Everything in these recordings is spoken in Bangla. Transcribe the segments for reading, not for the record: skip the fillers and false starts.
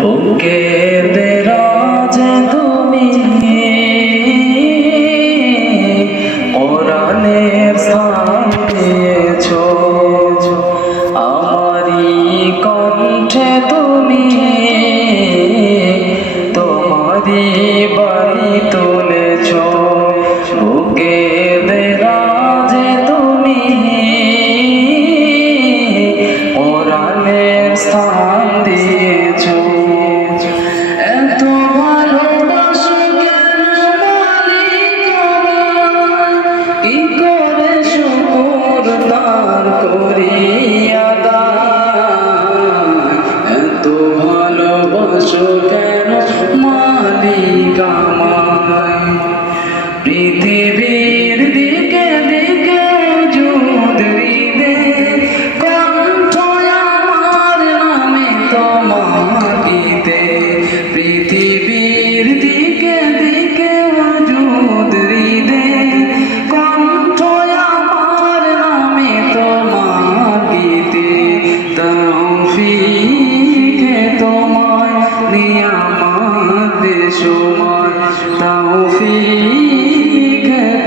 বুকে দেরাজ তুমি কোরআনের স্থান দিয়েছ, আমারি কণ্ঠে তুমি তোমারি বাণী তুলেছ। বুকে দেরাজ তুমি কোরআনের স্থান দিয়েছ। এত ভালোবাসো কেন মালিক আমার, কি করে শুকর তার করি আদায়। এত ভালোবাসো কেন মালিক আমায়, পৃথিবীর দিকে দিকে যুদ হৃদে কণ্ঠ আমার নামে তোমার গীতে। পৃথিবীর দিকে দিকে যুদ হৃদে কণ্ঠ আমার নামে তোমার গীতে। তৌফিকে তোমায় নিয়ামত বেশুমার, তৌফিকে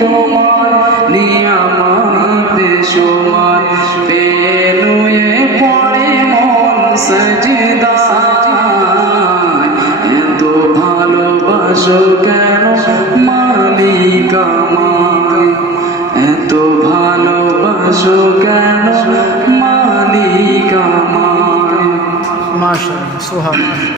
তোমার নিয়ামত বেশুমার। পেনুয়ে পড়ে মন সাজদায়, এত ভালোবাসো কেন মালিক আমায়, এত ভালোবাসো কেন মালিক আমায়। মাশাআল্লাহ, সুবহানাল্লাহ।